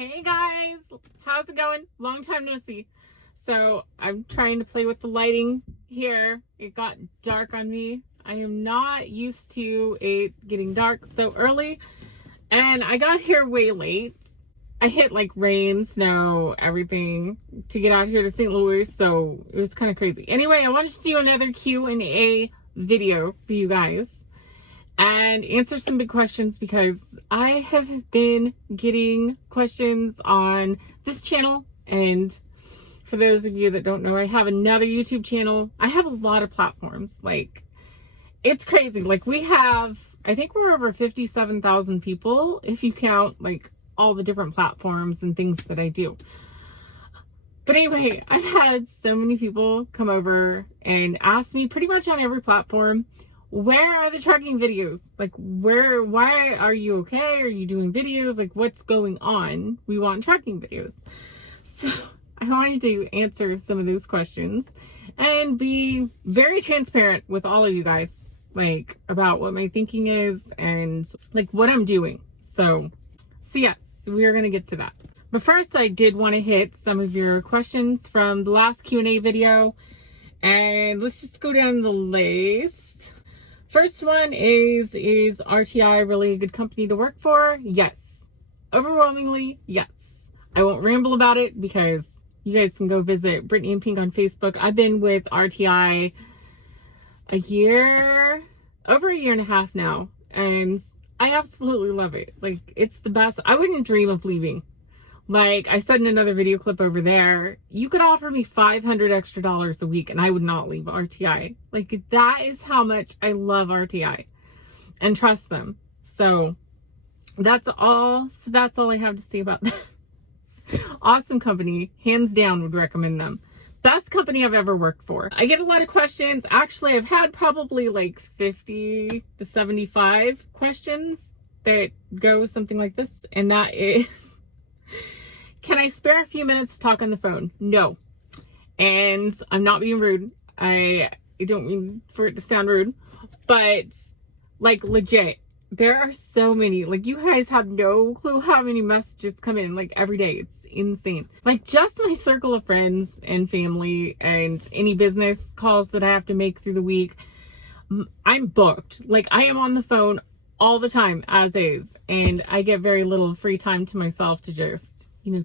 Hey guys, how's it going? Long time no see. So I'm trying to play with the lighting here. It got dark on me. I am not used to it getting dark so early, and I got here way late. I hit like rain, snow, everything to get out here to St. Louis, so it was kind of crazy. Anyway, I wanted to do another Q&A video for you guys and answer some big questions because I have been getting questions on this channel. And for those of you that don't know, I have another YouTube channel. I have a lot of platforms. Like, it's crazy. Like, we have, I think we're over 57,000 people if you count like all the different platforms and things that I do. But anyway, I've had so many people come over and ask me pretty much on every platform, where are the trucking videos? Like, why are you okay? Are you doing videos? Like, what's going on? We want trucking videos. So I wanted to answer some of those questions and be very transparent with all of you guys, like, about what my thinking is and like what I'm doing. So yes, we are going to get to that. But first, I did want to hit some of your questions from the last Q&A video, and let's just go down the list. First one is RTI really a good company to work for? Yes. Overwhelmingly, yes. I won't ramble about it because you guys can go visit Brittney and Pink on Facebook. I've been with RTI over a year and a half now, and I absolutely love it. Like, it's the best. I wouldn't dream of leaving. Like I said in another video clip over there, you could offer me $500 extra a week and I would not leave RTI. Like, that is how much I love RTI and trust them. So that's all I have to say about that. Awesome company, hands down would recommend them. Best company I've ever worked for. I get a lot of questions. Actually, I've had probably like 50 to 75 questions that go something like this. And that is, can I spare a few minutes to talk on the phone? No. And I'm not being rude. I don't mean for it to sound rude, but like, legit, there are so many. Like, you guys have no clue how many messages come in like every day. It's insane. Like, just my circle of friends and family and any business calls that I have to make through the week, I'm booked. Like, I am on the phone all the time as is, and I get very little free time to myself to just,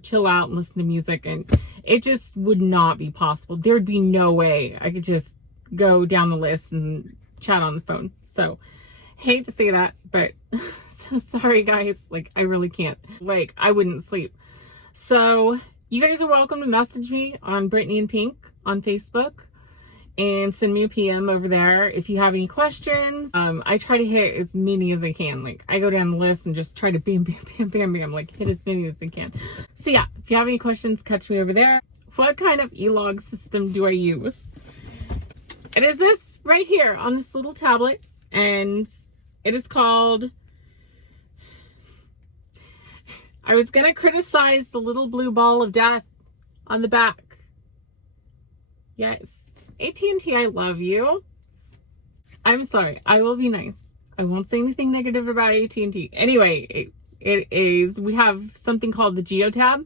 chill out and listen to music, and it just would not be possible. There would be no way I could just go down the list and chat on the phone. So, hate to say that, but so sorry guys. Like, I really can't. Like, I wouldn't sleep. So, you guys are welcome to message me on Brittney and Pink on Facebook and send me a PM over there if you have any questions. I try to hit as many as I can. Like, I go down the list and just try to bam, like, hit as many as I can. So yeah, if you have any questions, catch me over there. What kind of e-log system do I use? It is this right here on this little tablet, and it is called, I was gonna criticize the little blue ball of death on the back. Yes. AT&T, I love you. I'm sorry. I will be nice. I won't say anything negative about AT&T. Anyway, it is, we have something called the Geotab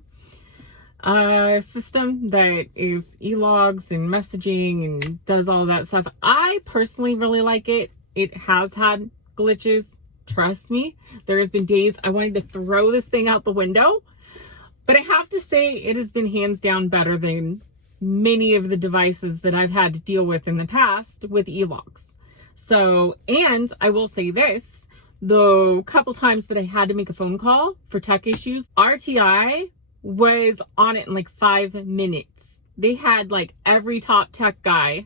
system that is e-logs and messaging and does all that stuff. I personally really like it. It has had glitches. Trust me. There has been days I wanted to throw this thing out the window, but I have to say it has been hands down better than many of the devices that I've had to deal with in the past with e-logs. So, and I will say this, the couple times that I had to make a phone call for tech issues, RTI was on it in like 5 minutes. They had like every top tech guy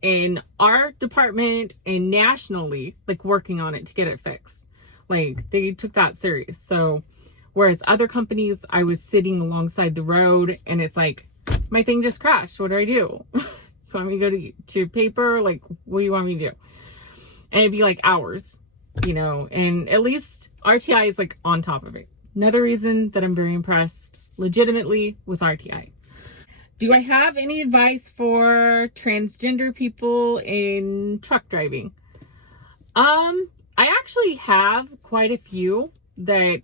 in our department and nationally, like, working on it to get it fixed. Like, they took that serious. So, whereas other companies, I was sitting alongside the road and it's like, my thing just crashed. What do I do? You want me to go to paper? Like, what do you want me to do? And it'd be like hours, and at least RTI is like on top of it. Another reason that I'm very impressed legitimately with RTI. Do I have any advice for transgender people in truck driving? I actually have quite a few that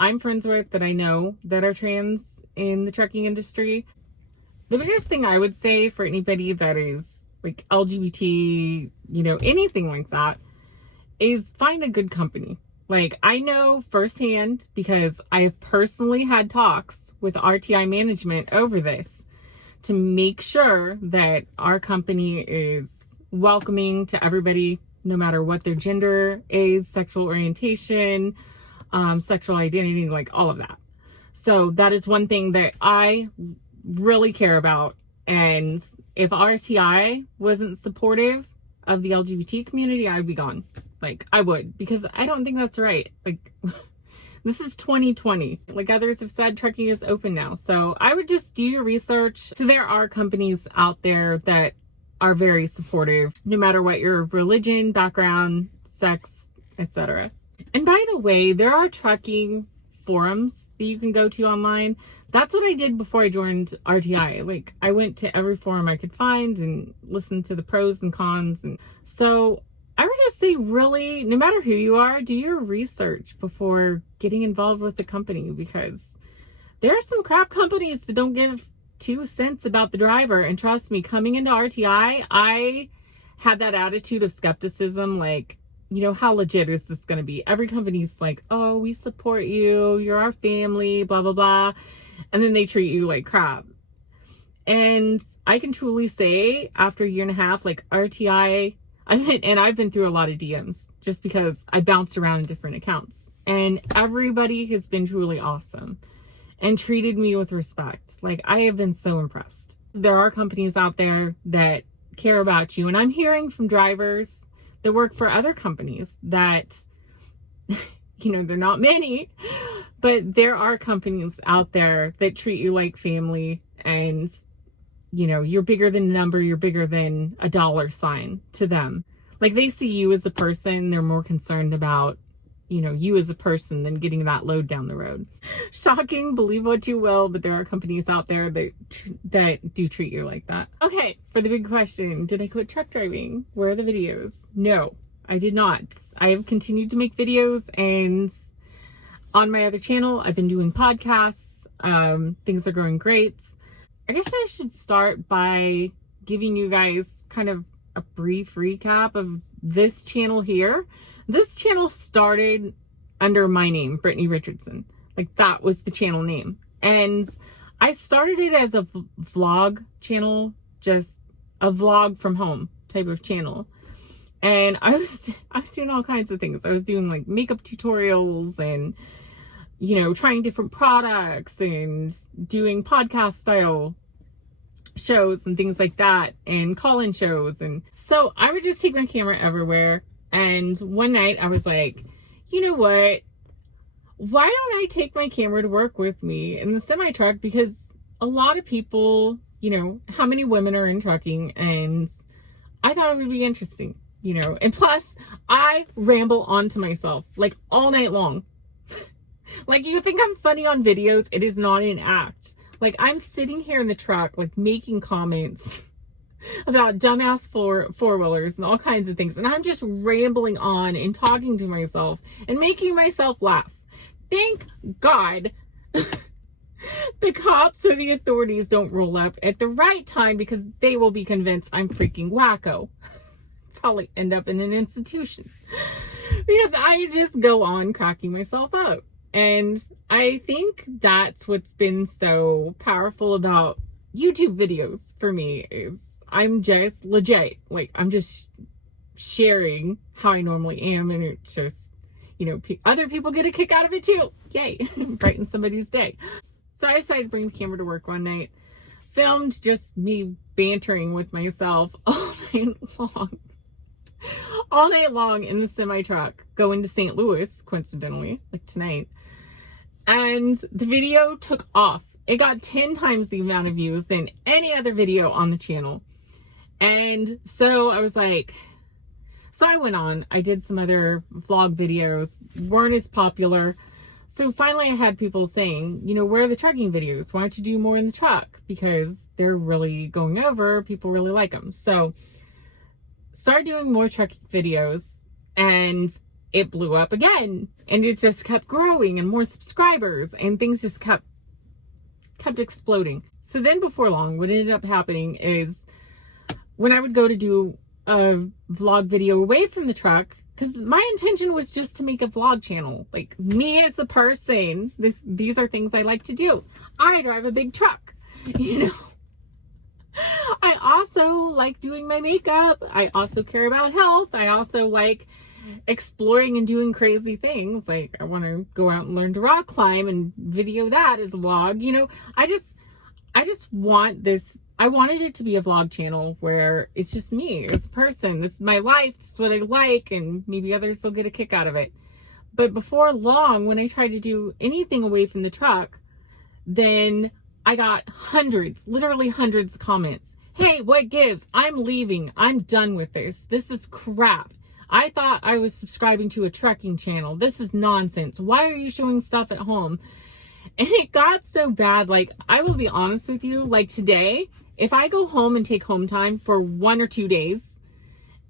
I'm friends with that I know that are trans in the trucking industry. The biggest thing I would say for anybody that is like LGBT, anything like that, is find a good company. Like, I know firsthand because I have personally had talks with RTI management over this to make sure that our company is welcoming to everybody, no matter what their gender is, sexual orientation, sexual identity, like all of that. So that is one thing that I really care about. And if RTI wasn't supportive of the LGBT community, I'd be gone. Like, I would, because I don't think that's right. Like, this is 2020. Like others have said, trucking is open now. So I would just do your research. So there are companies out there that are very supportive, no matter what your religion, background, sex, etc. And by the way, there are trucking forums that you can go to online. That's what I did before I joined RTI. Like, I went to every forum I could find and listened to the pros and cons. And so I would just say, really, no matter who you are, do your research before getting involved with the company, because there are some crap companies that don't give 2 cents about the driver. And trust me, coming into RTI, I had that attitude of skepticism, like, how legit is this going to be? Every company's like, oh, we support you, you're our family, blah, blah, blah. And then they treat you like crap. And I can truly say, after a year and a half, like RTI, I've been through a lot of DMs just because I bounced around in different accounts. And everybody has been truly awesome and treated me with respect. Like, I have been so impressed. There are companies out there that care about you. And I'm hearing from drivers that work for other companies that, they're not many, but there are companies out there that treat you like family, and, you're bigger than a number, you're bigger than a dollar sign to them. Like, they see you as a person, they're more concerned about, you as a person than getting that load down the road. Shocking, believe what you will, but there are companies out there that do treat you like that. Okay, for the big question, did I quit truck driving? Where are the videos? No, I did not. I have continued to make videos, and on my other channel, I've been doing podcasts. Things are going great. I guess I should start by giving you guys kind of a brief recap of this channel here. This channel started under my name, Brittney Richardson. Like, that was the channel name. And I started it as a vlog channel, just a vlog from home type of channel. And I was doing all kinds of things. I was doing like makeup tutorials and, trying different products and doing podcast style shows and things like that, and call-in shows. And so I would just take my camera everywhere. And one night I was like, you know what? Why don't I take my camera to work with me in the semi truck? Because a lot of people, how many women are in trucking, and I thought it would be interesting, and plus I ramble on to myself like all night long. Like, you think I'm funny on videos, it is not an act. Like, I'm sitting here in the truck, like, making comments about dumbass four-wheelers and all kinds of things. And I'm just rambling on and talking to myself and making myself laugh. Thank God the cops or the authorities don't roll up at the right time, because they will be convinced I'm freaking wacko. Probably end up in an institution because I just go on cracking myself up. And I think that's what's been so powerful about YouTube videos for me, is I'm just legit. Like, I'm just sharing how I normally am, and it's just, other people get a kick out of it too. Yay, brighten somebody's day. So I decided to bring the camera to work one night, filmed just me bantering with myself all night long. All night long in the semi truck going to St. Louis, coincidentally, like tonight. And the video took off. It got 10 times the amount of views than any other video on the channel. And so I was like, so I went on, I did some other vlog videos, weren't as popular. So finally I had people saying, where are the trucking videos? Why don't you do more in the truck? Because they're really going over, people really like them. So started doing more trucking videos, and it blew up again, and it just kept growing, and more subscribers, and things just kept exploding. So then before long, what ended up happening is when I would go to do a vlog video away from the truck, because my intention was just to make a vlog channel. Like, me as a person, these are things I like to do. I drive a big truck, you know. I also like doing my makeup. I also care about health. I also like exploring and doing crazy things. Like, I want to go out and learn to rock climb and video that as a vlog. You know, I just want this. I wanted it to be a vlog channel where it's just me as a person. This is my life. This is what I like, and maybe others will get a kick out of it. But before long, when I tried to do anything away from the truck, then I got hundreds, literally hundreds of comments. Hey, what gives? I'm leaving. I'm done with this. This is crap. I thought I was subscribing to a trekking channel. This is nonsense. Why are you showing stuff at home? And it got so bad. Like, I will be honest with you, like today, if I go home and take home time for 1 or 2 days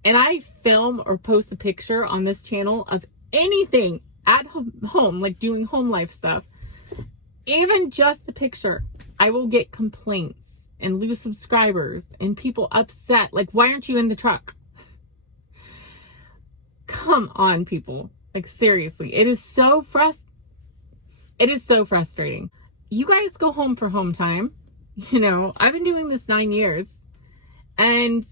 and I film or post a picture on this channel of anything at home, like doing home life stuff, even just a picture, I will get complaints and lose subscribers and people upset. Like, why aren't you in the truck? Come on, people. Like, seriously, it is so frustrating. You guys go home for home time. You know, I've been doing this 9 years, and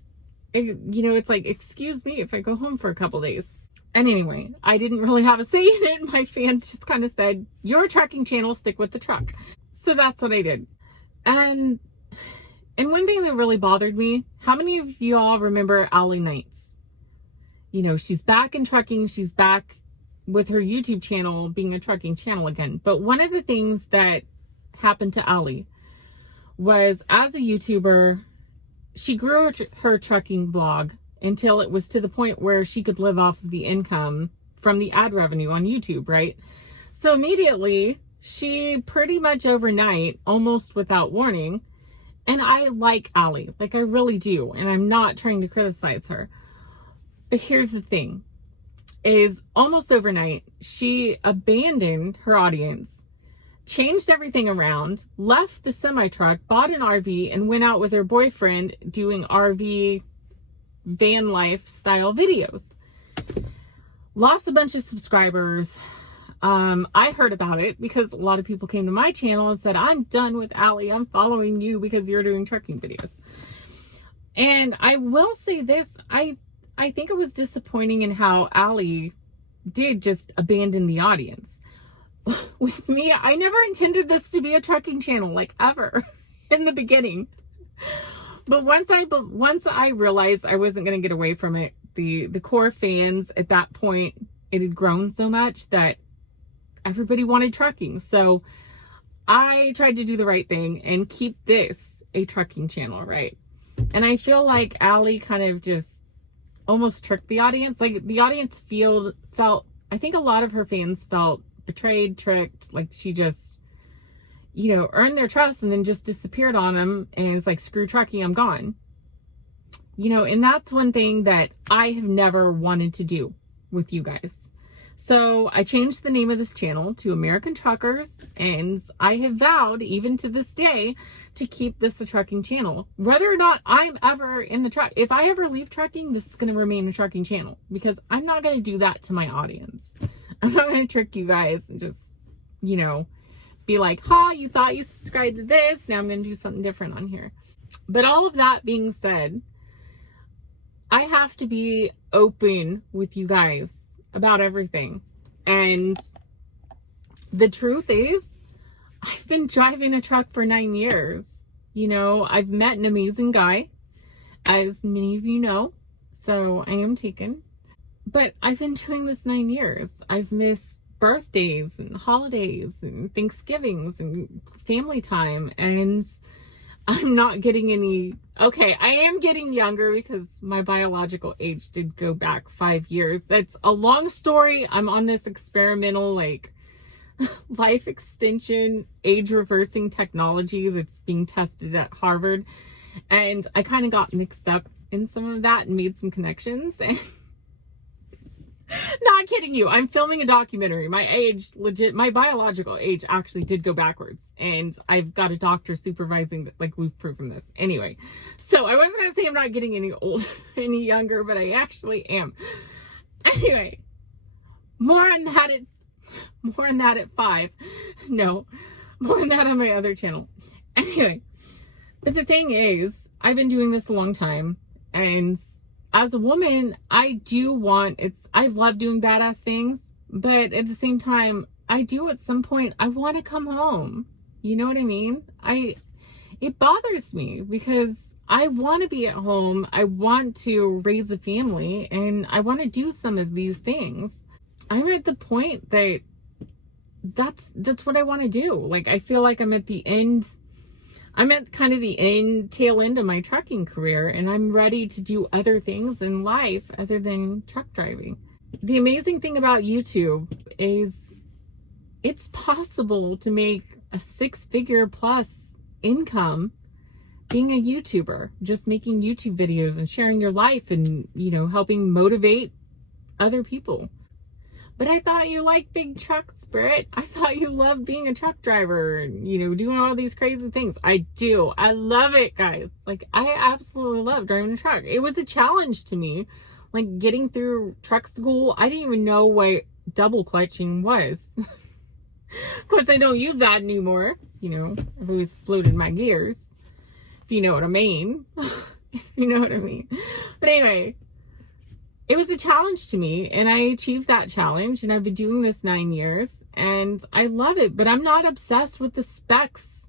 it's like, excuse me if I go home for a couple days. And anyway, I didn't really have a say in it. My fans just kind of said, you're a trekking channel, stick with the truck. So that's what I did. And one thing that really bothered me, how many of you all remember Allie Nights? You know, she's back in trucking. She's back with her YouTube channel being a trucking channel again. But one of the things that happened to Allie was, as a YouTuber, she grew her trucking vlog until it was to the point where she could live off of the income from the ad revenue on YouTube, right? So immediately, she pretty much overnight, almost without warning, and I like Allie, like I really do, and I'm not trying to criticize her. But here's the thing, is almost overnight, she abandoned her audience, changed everything around, left the semi-truck, bought an RV, and went out with her boyfriend doing RV van life style videos. Lost a bunch of subscribers. I heard about it because a lot of people came to my channel and said, I'm done with Allie. I'm following you because you're doing trucking videos. And I will say this, I think it was disappointing in how Allie did just abandon the audience. With me, I never intended this to be a trucking channel, like, ever in the beginning. But once I realized I wasn't going to get away from it, the core fans at that point, it had grown so much that everybody wanted trucking. So I tried to do the right thing and keep this a trucking channel, right? And I feel like Allie kind of just almost tricked the audience. Like, the audience felt, I think a lot of her fans felt betrayed, tricked, like she just, earned their trust and then just disappeared on them, and it's like, screw trucking, I'm gone. And that's one thing that I have never wanted to do with you guys. So I changed the name of this channel to American Truckers, and I have vowed, even to this day, to keep this a trucking channel. Whether or not I'm ever in the truck, if I ever leave trucking, this is going to remain a trucking channel, because I'm not going to do that to my audience. I'm not going to trick you guys and just, be like, you thought you subscribed to this, now I'm going to do something different on here. But all of that being said, I have to be open with you guys about everything. And the truth is, I've been driving a truck for 9 years. I've met an amazing guy, as many of you know, so I am taken. But I've been doing this 9 years. I've missed birthdays and holidays and Thanksgivings and family time, and I'm not getting any. Okay, I am getting younger because my biological age did go back 5 years. That's a long story. I'm on this experimental, life extension, age reversing technology that's being tested at Harvard. And I kind of got mixed up in some of that and made some connections. And Not kidding you. I'm filming a documentary. My age, legit, my biological age actually did go backwards. And I've got a doctor supervising that, like, we've proven this. Anyway, so I wasn't going to say I'm not getting any older, any younger, but I actually am. Anyway, more on that at 5. No, more on that on my other channel. Anyway, but the thing is, I've been doing this a long time, and as a woman, I love doing badass things, but at the same time, I do at some point, I want to come home. You know what I mean? It bothers me because I want to be at home. I want to raise a family, and I want to do some of these things. I'm at the point that that's what I want to do. Like, I feel like I'm at kind of the tail end of my trucking career, and I'm ready to do other things in life other than truck driving. The amazing thing about YouTube is it's possible to make a 6-figure plus income being a YouTuber, just making YouTube videos and sharing your life and, you know, helping motivate other people. But I thought you liked big trucks, Britt. I thought you loved being a truck driver and, you know, doing all these crazy things. I do. I love it, guys. Like, I absolutely love driving a truck. It was a challenge to me, like, getting through truck school. I didn't even know what double clutching was. Of course, I don't use that anymore. You know, I've always floated my gears, if you know what I mean. If you know what I mean. But anyway, it was a challenge to me, and I achieved that challenge, and I've been doing this 9 years, and I love it, but I'm not obsessed with the specs.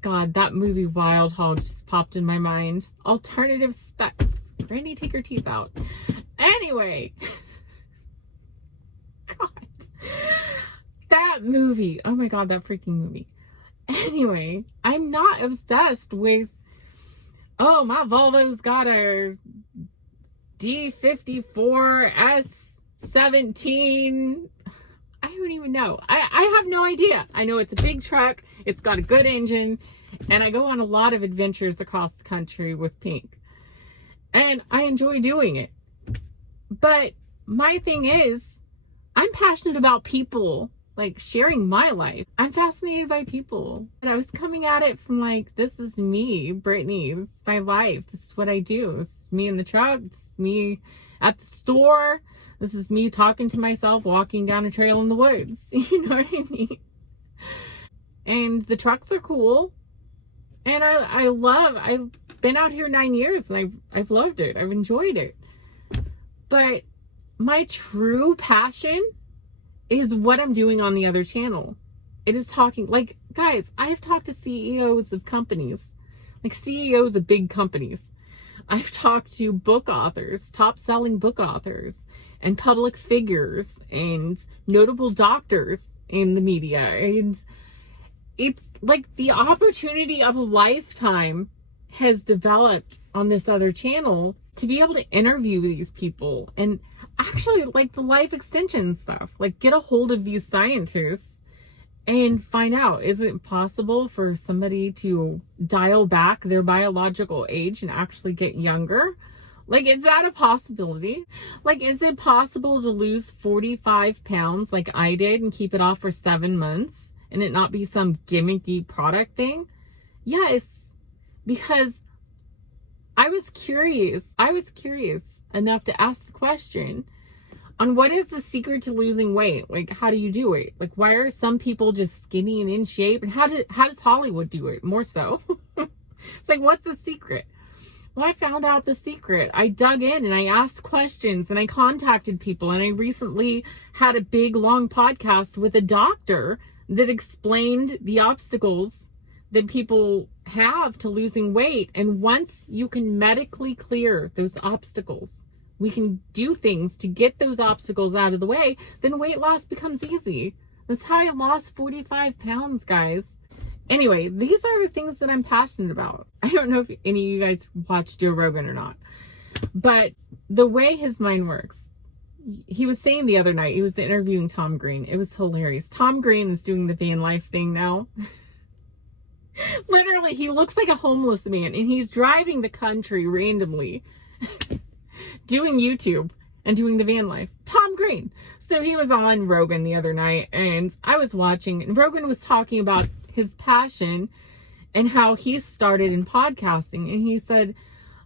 God, that movie Wild Hog just popped in my mind. Alternative specs. Brandy, take your teeth out. Anyway. God. That movie. Oh my God, that freaking movie. Anyway, I'm not obsessed with, oh, my Volvo's got a D54 S17. I don't even know. I have no idea. I know it's a big truck. It's got a good engine. And I go on a lot of adventures across the country with Pink. And I enjoy doing it. But my thing is, I'm passionate about people, like, sharing my life. I'm fascinated by people. And I was coming at it from, like, this is me, Brittney. This is my life. This is what I do. This is me in the truck. This is me at the store. This is me talking to myself, walking down a trail in the woods. You know what I mean? And the trucks are cool. And I've been out here 9 years, and I've loved it. I've enjoyed it. But my true passion is what I'm doing on the other channel. It is talking, like, guys, I have talked to CEOs of companies, like CEOs of big companies. I've talked to book authors, top selling book authors, and public figures, and notable doctors in the media. And it's like the opportunity of a lifetime has developed on this other channel to be able to interview these people and actually, like, the life extension stuff, like, get a hold of these scientists and find out, is it possible for somebody to dial back their biological age and actually get younger? Like, is that a possibility? Like, is it possible to lose 45 pounds like I did and keep it off for 7 months and it not be some gimmicky product thing? Yes, because I was curious enough to ask the question on what is the secret to losing weight? Like, how do you do it? Like, why are some people just skinny and in shape? And how does Hollywood do it more so? It's like, what's the secret? Well, I found out the secret. I dug in and I asked questions and I contacted people, and I recently had a big long podcast with a doctor that explained the obstacles that people have to losing weight. And once you can medically clear those obstacles, we can do things to get those obstacles out of the way, then weight loss becomes easy. That's how I lost 45 pounds, guys. Anyway, these are the things that I'm passionate about. I don't know if any of you guys watch Joe Rogan or not, but the way his mind works, he was saying the other night, he was interviewing Tom Green. It was hilarious. Tom Green is doing the van life thing now. Literally, he looks like a homeless man, and he's driving the country randomly. doing YouTube and doing the van life. Tom Green. So he was on Rogan the other night, and I was watching, and Rogan was talking about his passion and how he started in podcasting. And he said,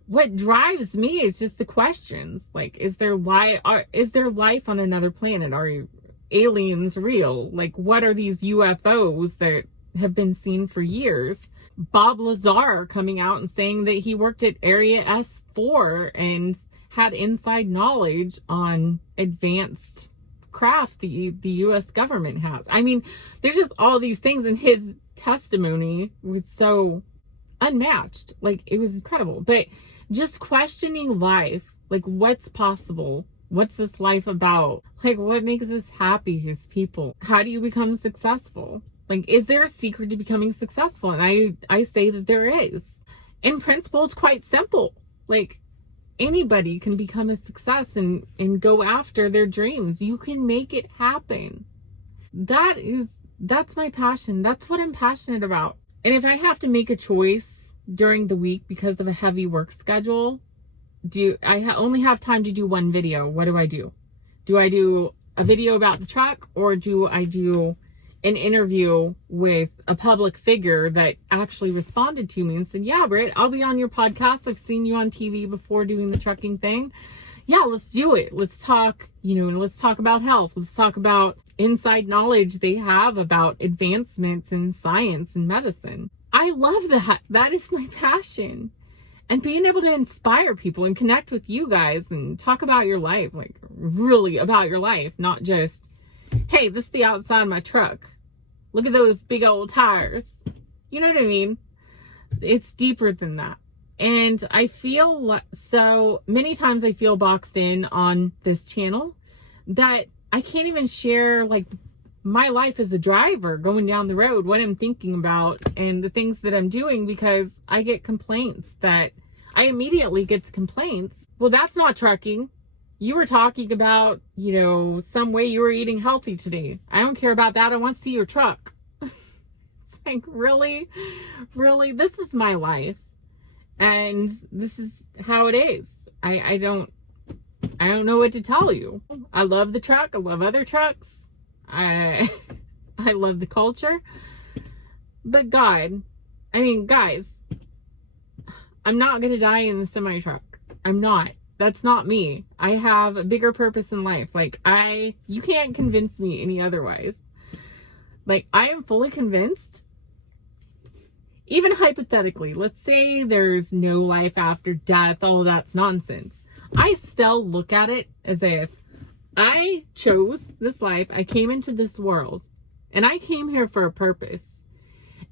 what drives me is just the questions. Like, is there life on another planet? Are aliens real? Like, what are these UFOs that have been seen for years? Bob Lazar coming out and saying that he worked at Area S4 and had inside knowledge on advanced craft the U.S. government has. I mean, there's just all these things, and his testimony was so unmatched. Like, it was incredible. But just questioning life, like, what's possible? What's this life about? Like, what makes us happy as people? How do you become successful? Like, is there a secret to becoming successful? And I say that there is. In principle, it's quite simple. Like, anybody can become a success and go after their dreams. You can make it happen. That's my passion. That's what I'm passionate about. And if I have to make a choice during the week because of a heavy work schedule, only have time to do one video, what do I do? Do I do a video about the truck, or do I do an interview with a public figure that actually responded to me and said, yeah, Britt, I'll be on your podcast. I've seen you on TV before doing the trucking thing. Yeah, let's do it. Let's talk, let's talk about health. Let's talk about inside knowledge they have about advancements in science and medicine. I love that. That is my passion. And being able to inspire people and connect with you guys and talk about your life, like really about your life, not just, hey, this is the outside of my truck. Look at those big old tires. You know what I mean? It's deeper than that. And I feel so many times I feel boxed in on this channel that I can't even share like my life as a driver going down the road, what I'm thinking about and the things that I'm doing, because I get complaints that I immediately get complaints. Well, that's not trucking. You were talking about, some way you were eating healthy today. I don't care about that. I want to see your truck. It's like, really? Really? This is my life. And this is how it is. I don't know what to tell you. I love the truck. I love other trucks. I love the culture. But guys, I'm not going to die in the semi truck. I'm not. That's not me. I have a bigger purpose in life. Like, you can't convince me any otherwise. Like, I am fully convinced, even hypothetically, let's say there's no life after death, all of that's nonsense. I still look at it as if I chose this life. I came into this world and I came here for a purpose.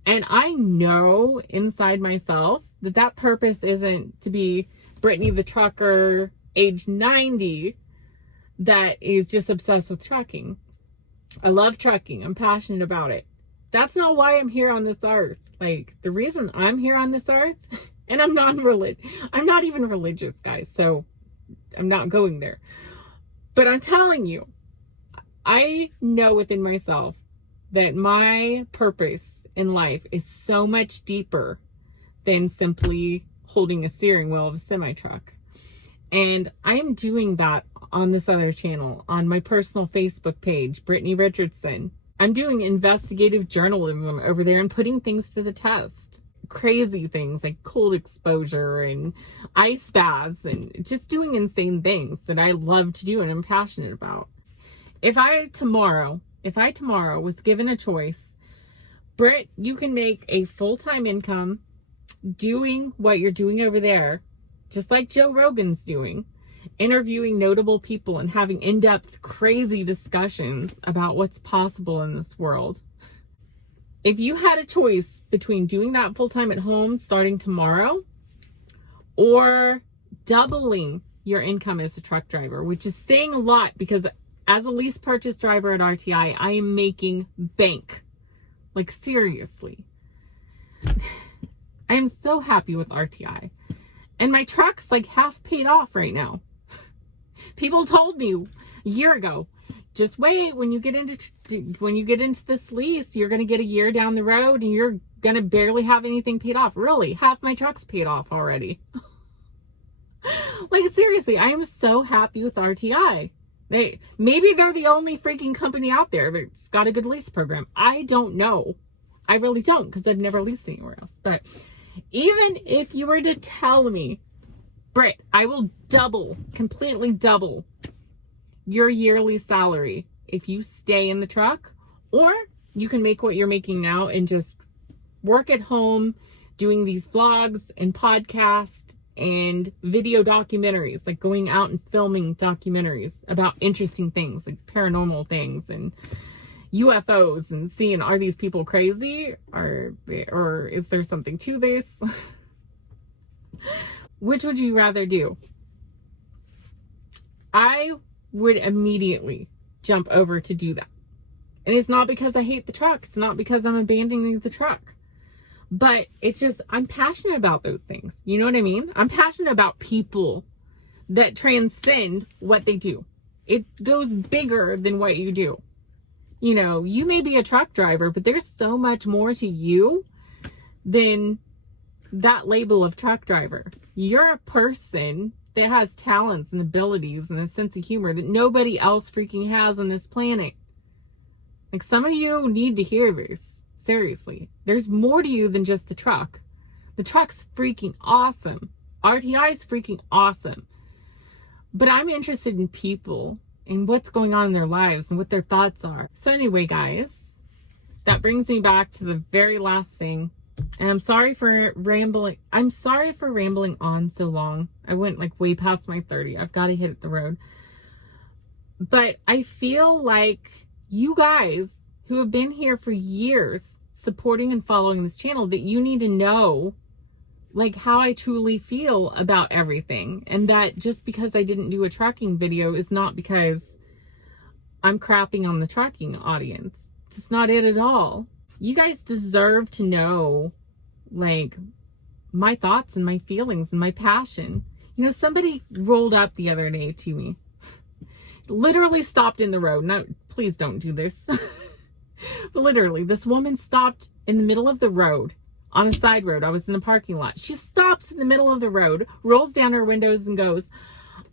And I know inside myself that purpose isn't to be Brittney the trucker, age 90, that is just obsessed with trucking. I love trucking. I'm passionate about it. That's not why I'm here on this earth. Like, the reason I'm here on this earth, and I'm not even religious, guys, so I'm not going there. But I'm telling you, I know within myself that my purpose in life is so much deeper than simply holding a steering wheel of a semi-truck. And I'm doing that on this other channel, on my personal Facebook page, Brittney Richardson. I'm doing investigative journalism over there and putting things to the test. Crazy things like cold exposure and ice baths and just doing insane things that I love to do and I'm passionate about. If I tomorrow was given a choice, Britt, you can make a full-time income doing what you're doing over there, just like Joe Rogan's doing, interviewing notable people and having in-depth, crazy discussions about what's possible in this world. If you had a choice between doing that full-time at home starting tomorrow or doubling your income as a truck driver, which is saying a lot because as a lease purchase driver at RTI, I am making bank. Like, seriously. I am so happy with RTI. And my truck's like half paid off right now. People told me a year ago, just wait, when you get into this lease, you're going to get a year down the road and you're going to barely have anything paid off. Really, half my truck's paid off already. Like, seriously, I am so happy with RTI. Maybe they're the only freaking company out there that's got a good lease program. I don't know. I really don't, because I've never leased anywhere else. But even if you were to tell me, Britt, I will completely double your yearly salary if you stay in the truck, or you can make what you're making now and just work at home doing these vlogs and podcasts and video documentaries, like going out and filming documentaries about interesting things like paranormal things and UFOs, and seeing, are these people crazy, or is there something to this? Which would you rather do? I would immediately jump over to do that. And it's not because I hate the truck. It's not because I'm abandoning the truck. But it's just, I'm passionate about those things. You know what I mean? I'm passionate about people that transcend what they do. It goes bigger than what you do. You know, you may be a truck driver, but there's so much more to you than that label of truck driver. You're a person that has talents and abilities and a sense of humor that nobody else freaking has on this planet. Like, some of you need to hear this. Seriously. There's more to you than just the truck. The truck's freaking awesome. RTI's freaking awesome. But I'm interested in people and what's going on in their lives and what their thoughts are. So anyway, guys, that brings me back to the very last thing. And I'm sorry for rambling. I'm sorry for rambling on so long. I went like way past my 30. I've got to hit the road. But I feel like you guys who have been here for years supporting and following this channel, that you need to know like how I truly feel about everything. And that just because I didn't do a trucking video is not because I'm crapping on the trucking audience. It's not it at all. You guys deserve to know like my thoughts and my feelings and my passion. You know, somebody rolled up the other day to me, literally stopped in the road. Now, please don't do this. But literally, this woman stopped in the middle of the road, on a side road. I was in the parking lot. She stops in the middle of the road, rolls down her windows and goes,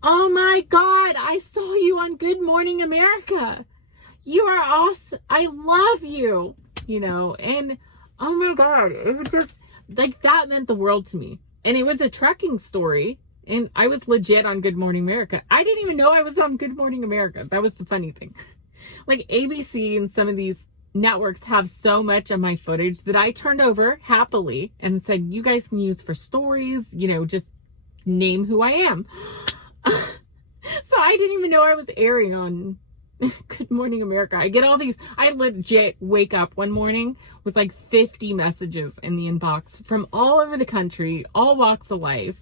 "Oh my God, I saw you on Good Morning America. You are awesome. I love you." You know, and oh my God, it was just like, that meant the world to me. And it was a trucking story. And I was legit on Good Morning America. I didn't even know I was on Good Morning America. That was the funny thing. Like, ABC and some of these networks have so much of my footage that I turned over happily and said, you guys can use for stories, you know, just name who I am. So I didn't even know I was airing on Good Morning America. I get all these, I legit wake up one morning with like 50 messages in the inbox from all over the country, all walks of life.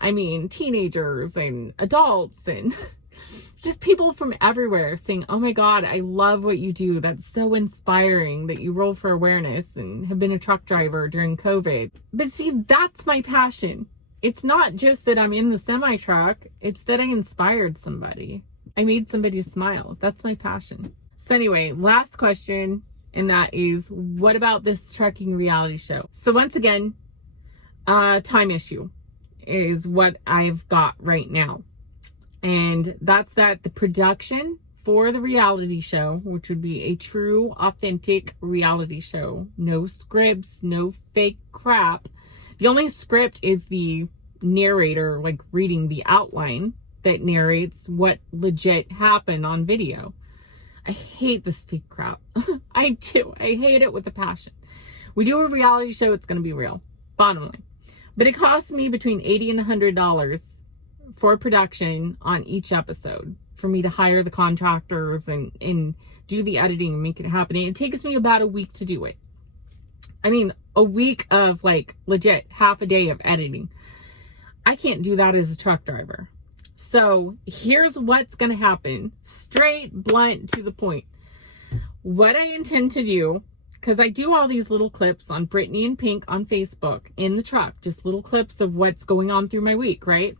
I mean, teenagers and adults and just people from everywhere saying, "Oh my God, I love what you do. That's so inspiring that you roll for awareness and have been a truck driver during COVID." But see, that's my passion. It's not just that I'm in the semi truck. It's that I inspired somebody. I made somebody smile. That's my passion. So anyway, last question. And that is, what about this trucking reality show? So once again, time issue is what I've got right now. And that's that the production for the reality show, which would be a true, authentic reality show. No scripts, no fake crap. The only script is the narrator, like reading the outline that narrates what legit happened on video. I hate this fake crap. I do. I hate it with a passion. We do a reality show, it's going to be real. Bottom line. But it costs me between $80 and $100 for production on each episode for me to hire the contractors and do the editing and make it happen. And it takes me about a week to do it. I mean, a week of like legit half a day of editing. I can't do that as a truck driver. So here's what's going to happen. Straight, blunt, to the point. What I intend to do, because I do all these little clips on Brittney and Pink on Facebook in the truck, just little clips of what's going on through my week, right?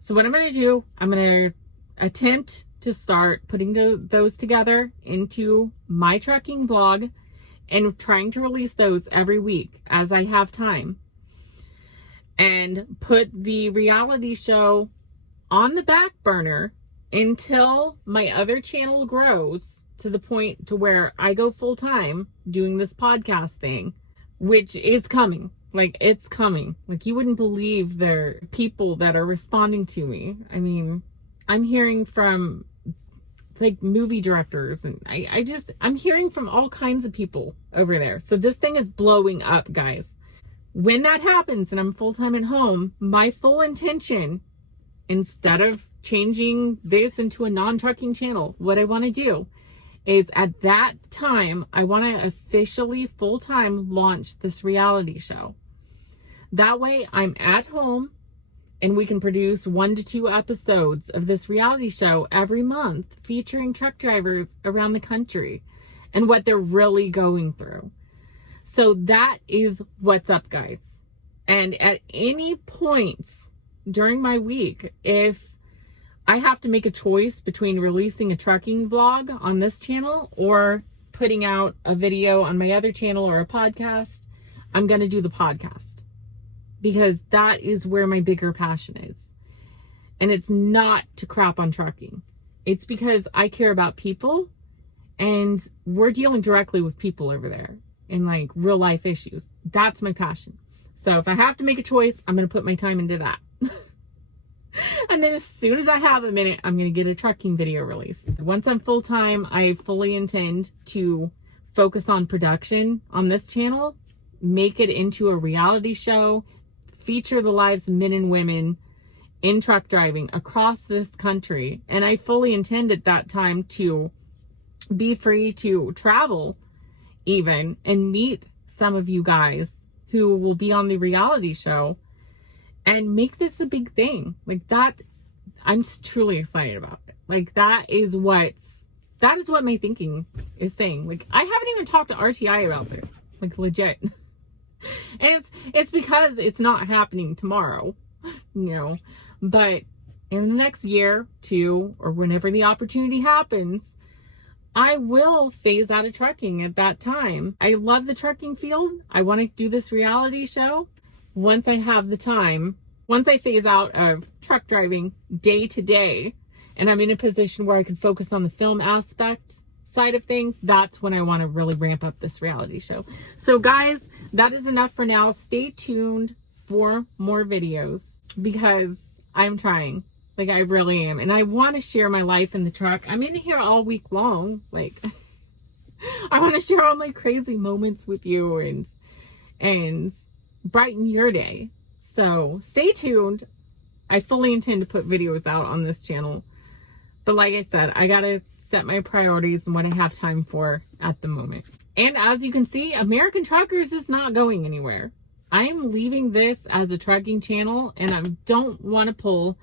So what I'm going to do, I'm going to attempt to start putting those together into my trucking vlog and trying to release those every week as I have time. And put the reality show on the back burner until my other channel grows to the point to where I go full time doing this podcast thing, which is coming. Like, it's coming. Like, you wouldn't believe there are people that are responding to me. I mean, I'm hearing from like movie directors, and I'm hearing from all kinds of people over there. So this thing is blowing up, guys. When that happens and I'm full-time at home, my full intention, instead of changing this into a non-trucking channel, what I want to do is at that time, I want to officially full-time launch this reality show. That way I'm at home and we can produce 1 to 2 episodes of this reality show every month featuring truck drivers around the country and what they're really going through. So that is what's up, guys. And at any points during my week, if I have to make a choice between releasing a trucking vlog on this channel or putting out a video on my other channel or a podcast, I'm going to do the podcast, because that is where my bigger passion is. And it's not to crap on trucking. It's because I care about people, and we're dealing directly with people over there in like real life issues. That's my passion. So if I have to make a choice, I'm going to put my time into that. And then as soon as I have a minute, I'm going to get a trucking video released. Once I'm full time, I fully intend to focus on production on this channel, make it into a reality show, feature the lives of men and women in truck driving across this country. And I fully intend at that time to be free to travel even and meet some of you guys who will be on the reality show and make this a big thing. Like that, I'm truly excited about it. Like that is what my thinking is saying. Like I haven't even talked to RTI about this, like legit. And it's because it's not happening tomorrow, you know, but in the next year, 2, or whenever the opportunity happens, I will phase out of trucking at that time. I love the trucking field. I want to do this reality show. Once I have the time, once I phase out of truck driving day to day, and I'm in a position where I can focus on the film aspect side of things, that's when I want to really ramp up this reality show. So guys, that is enough for now. Stay tuned for more videos because I'm trying. Like I really am. And I want to share my life in the truck. I'm in here all week long. Like I want to share all my crazy moments with you and brighten your day. So stay tuned. I fully intend to put videos out on this channel. But like I said, I got to set my priorities and what I have time for at the moment. And as you can see, American Truckers is not going anywhere. I am leaving this as a trucking channel, and I don't want to pull,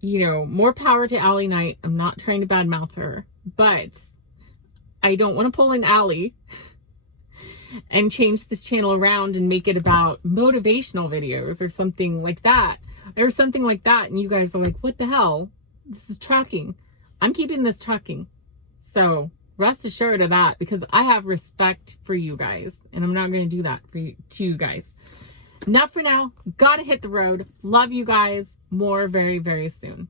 you know, more power to Allie Knight. I'm not trying to badmouth her, but I don't want to pull an Allie and change this channel around and make it about motivational videos or something like that. And you guys are like, what the hell? This is trucking. I'm keeping this trucking. So rest assured of that, because I have respect for you guys, and I'm not going to do that to you guys. Enough for now. Gotta hit the road. Love you guys. More very, very soon.